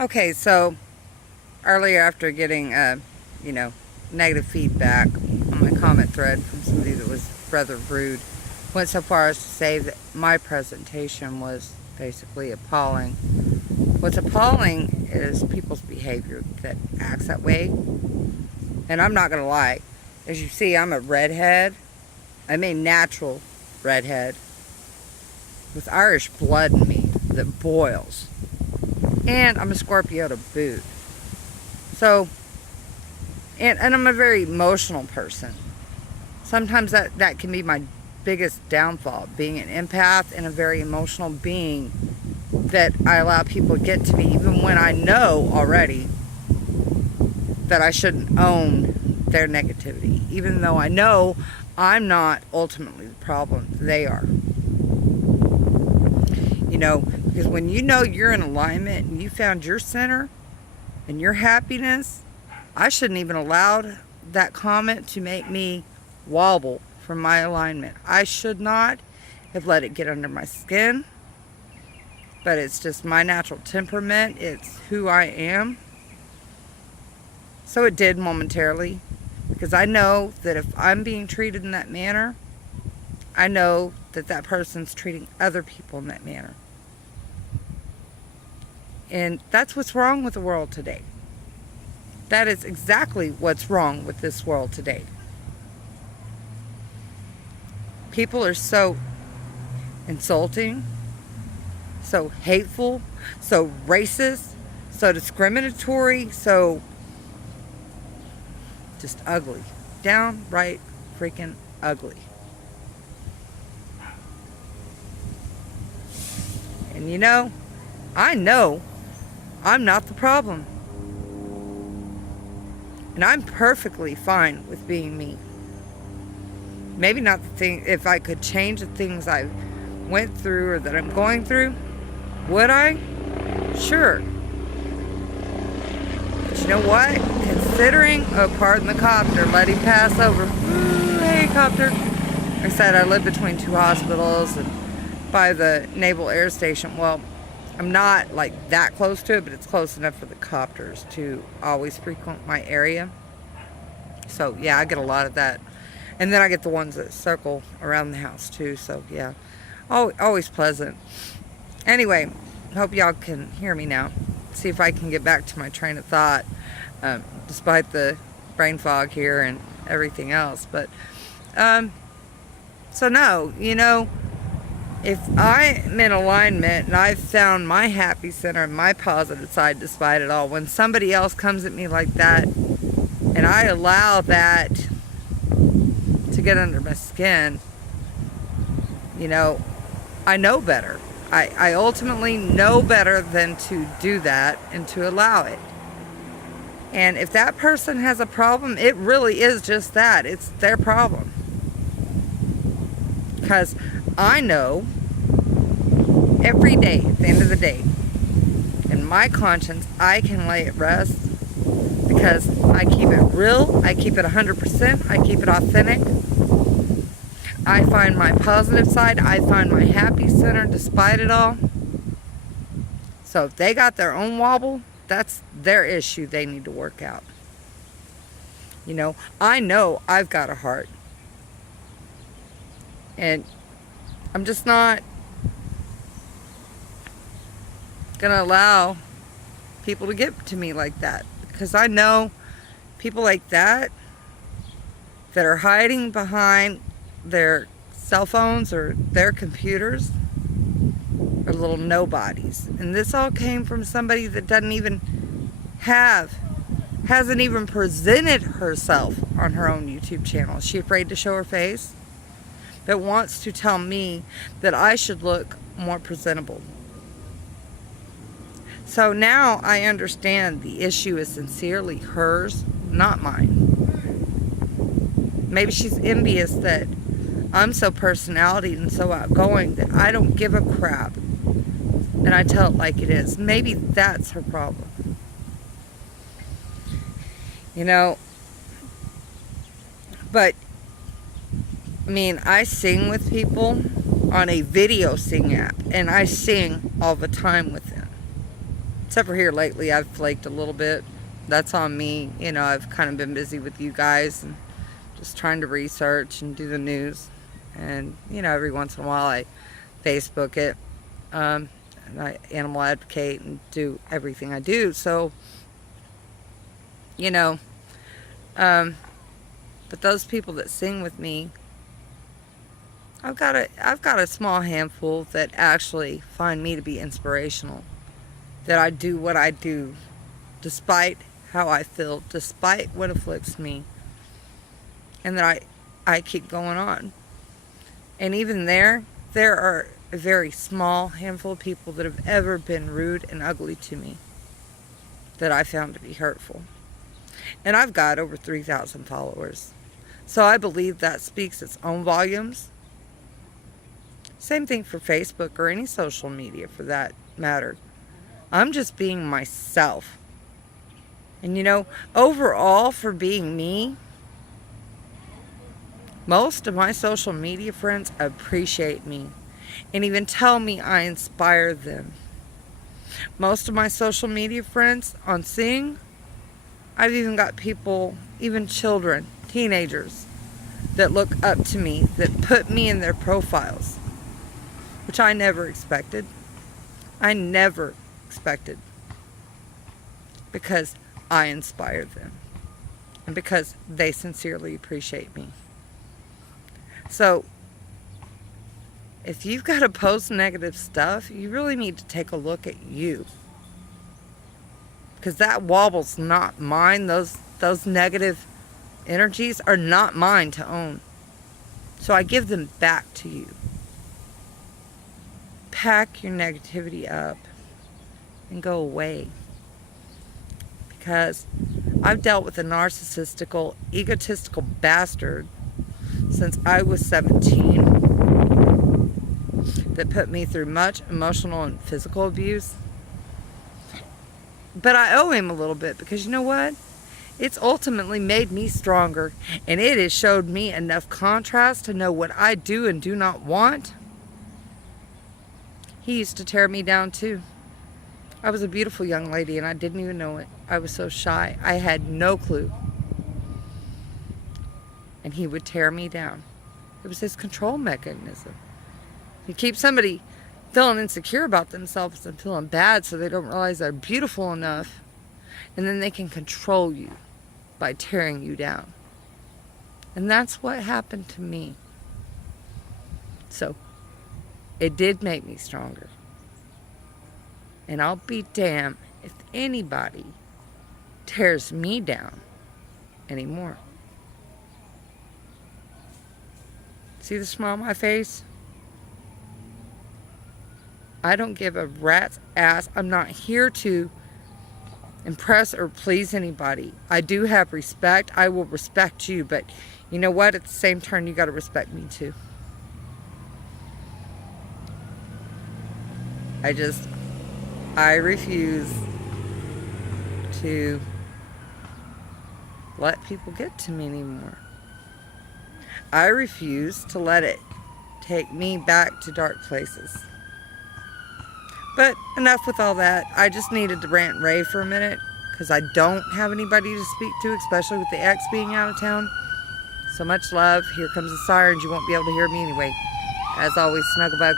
Okay, so earlier after getting, negative feedback on my comment thread from somebody that was rather rude, went so far as to say that my presentation was basically appalling. What's appalling is people's behavior that acts that way. And I'm not going to lie. As you see, I'm a redhead. I'm a natural redhead with Irish blood in me that boils. And I'm a Scorpio to boot. So, and I'm a very emotional person. Sometimes that can be my biggest downfall, being an empath and a very emotional being, that I allow people to get to me even when I know already that I shouldn't own their negativity, even though I know I'm not ultimately the problem, they are. Because when you know you're in alignment and you found your center and your happiness, I shouldn't even allowed that comment to make me wobble from my alignment. I should not have let it get under my skin, but it's just my natural temperament. It's who I am. So it did momentarily, because I know that if I'm being treated in that manner, I know that that person's treating other people in that manner. And that's what's wrong with the world today. That is exactly what's wrong with this world today. People are so insulting, so hateful, so racist, so discriminatory, so just ugly. Downright freaking ugly. And I know I'm not the problem. And I'm perfectly fine with being me. Maybe not the thing, if I could change the things I went through or that I'm going through, would I? Sure. But you know what? Considering, pardon the copter, let him pass over. Ooh, hey, copter. Like I said, I live between two hospitals and by the Naval Air Station. Well, I'm not like that close to it, but it's close enough for the copters to always frequent my area. So yeah, I get a lot of that. And then I get the ones that circle around the house too. So yeah, always pleasant. Anyway, hope y'all can hear me now. See if I can get back to my train of thought, despite the brain fog here and everything else. But so no, if I'm in alignment and I've found my happy center and my positive side despite it all, when somebody else comes at me like that and I allow that to get under my skin, I know better. I ultimately know better than to do that and to allow it. And if that person has a problem, it really is just that. It's their problem. Because I know every day, at the end of the day, in my conscience, I can lay at rest because I keep it real, I keep it 100%, I keep it authentic. I find my positive side, I find my happy center despite it all. So if they got their own wobble, that's their issue they need to work out. I know I've got a heart. And I'm just not gonna allow people to get to me like that, because I know people like that are hiding behind their cell phones or their computers are little nobodies. And this all came from somebody that hasn't even presented herself on her own YouTube channel. Is she afraid to show her face? That wants to tell me that I should look more presentable. So now I understand the issue is sincerely hers, not mine. Maybe she's envious that I'm so personality and so outgoing that I don't give a crap and I tell it like it is. Maybe that's her problem. But I sing with people on a video sing app, and I sing all the time with them. Except for here lately, I've flaked a little bit. That's on me. You know, I've kind of been busy with you guys and just trying to research and do the news. And, you know, every once in a while I Facebook it. And I animal advocate and do everything I do. So, you know, but those people that sing with me, I've got a small handful that actually find me to be inspirational. That I do what I do, despite how I feel, despite what afflicts me, and that I keep going on. And even there are a very small handful of people that have ever been rude and ugly to me that I found to be hurtful. And I've got over 3,000 followers. So I believe that speaks its own volumes. Same thing for Facebook or any social media for that matter. I'm just being myself. And you know, overall, for being me, most of my social media friends appreciate me and even tell me I inspire them. Most of my social media friends on Sing, I've even got people, even children, teenagers, that look up to me, that put me in their profiles, which I never expected. I never expected, because I inspire them and because they sincerely appreciate me. So if you've got to post negative stuff, you really need to take a look at you, because that wobble's not mine. Those negative energies are not mine to own. So I give them back to you. Pack your negativity up and go away. Because I've dealt with a narcissistical, egotistical bastard since I was 17 that put me through much emotional and physical abuse. But I owe him a little bit, because you know what? It's ultimately made me stronger, and it has showed me enough contrast to know what I do and do not want. He used to tear me down too. I was a beautiful young lady and I didn't even know it. I was so shy. I had no clue. And he would tear me down. It was his control mechanism. He keeps somebody feeling insecure about themselves and feeling bad so they don't realize they're beautiful enough. And then they can control you by tearing you down. And that's what happened to me. So it did make me stronger. And I'll be damned if anybody tears me down anymore. See the smile on my face? I don't give a rat's ass. I'm not here to impress or please anybody. I do have respect. I will respect you, but you know what? At the same turn, you got to respect me too. I refuse to let people get to me anymore. I refuse to let it take me back to dark places. But enough with all that. I just needed to rant and rave for a minute, because I don't have anybody to speak to, especially with the ex being out of town. So much love. Here comes the sirens. You won't be able to hear me anyway. As always, Snugglebug.